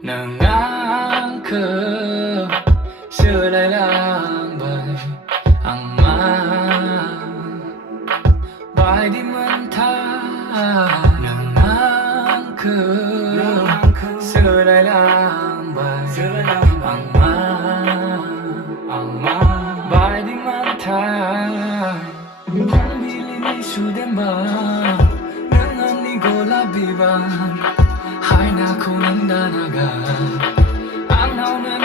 Nang ke selai lambai ang ma bai di mentah nang ke selai lambai ang ma bai di mentah kung bili ni sudemba dengan ni gola bibar hai na kunang danaga ang naunan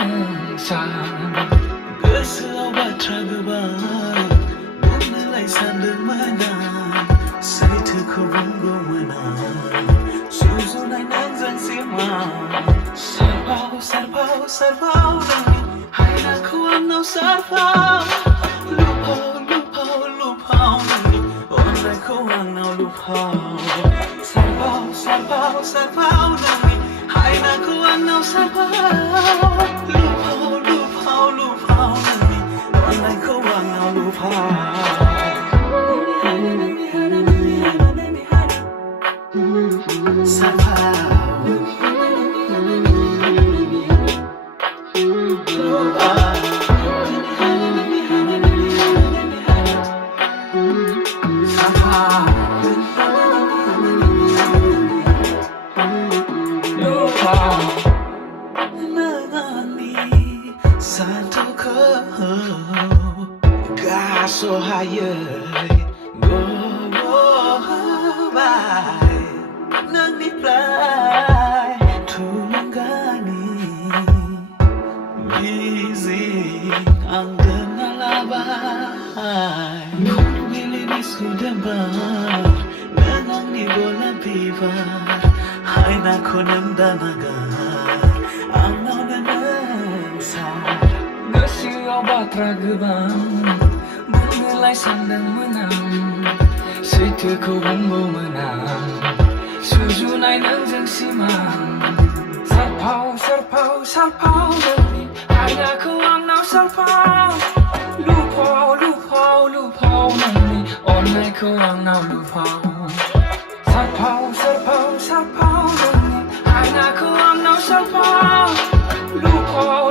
sa गोसोआव बाथ्रा गोबां बुंनोलाय सानदोंमोन आं सैथोखौ बुंगौमोन आं सुजुनाय नोंजों सिमां सारफाव नोंनि हायनाखौ आंनाव सारफाव लुफाव नोंनि अननायखौ आंनाव लुफाव सारफाव नोंनि हायनाखौ आंनाव सारफाव लुफाव नोंनि अननायखौ आंनाव लुफाव Sohayai gobai nangniplai tulunggani busy ang denalabai kung bilini sudembar nangang ni bola bibar hai na konang danagar ang naunan sar गोसोआव बाथ्रा गोबां बुंनोलाय सानदोंमोन आं सैथोखौ बुंगौमोन आं सुजुनाय नोंजों सिमां सारफाव नोंनि हायनाखौ आंनाव सारफाव लुफाव नोंनि अननायखौ आंनाव लुफाव सारफाव नोंनि हायनाखौ आंनाव सारफाव लुफाव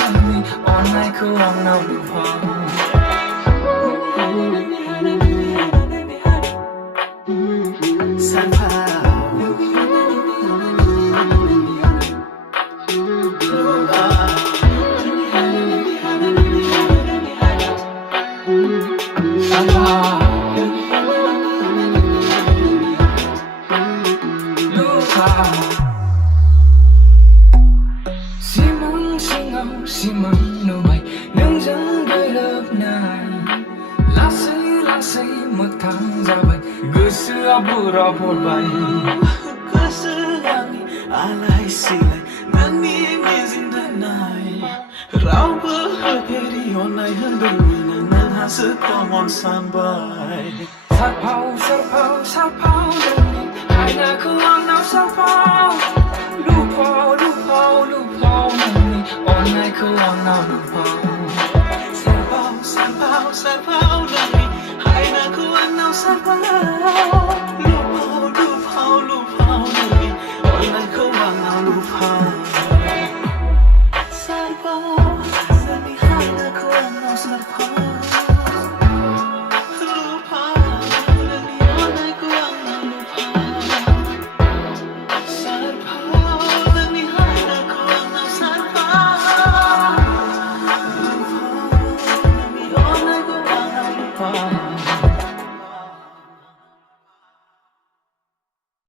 नोंनि अननायखौ आंनाव लुफाव सिमां नुबाय नोंजों गोरोबनाय लासै मोगथां जाबाय गोसोआ बुराब हरबाय गोसो आंनि आलाय सिलाय नोंनि मिजिं दोननाय रावबो होफेरि अननाय होदोंमोन नोंहासो कमन सानबाय सारफाव नोंनि हायनाखौ आंनाव सारफाव लुफाव नोंनि अननायखौ आंनाव लुफाव सारफाव नोंनि हायनाखौ आंनाव सारफाव लुफाव नोंनि अननायखौ आंनाव लुफाव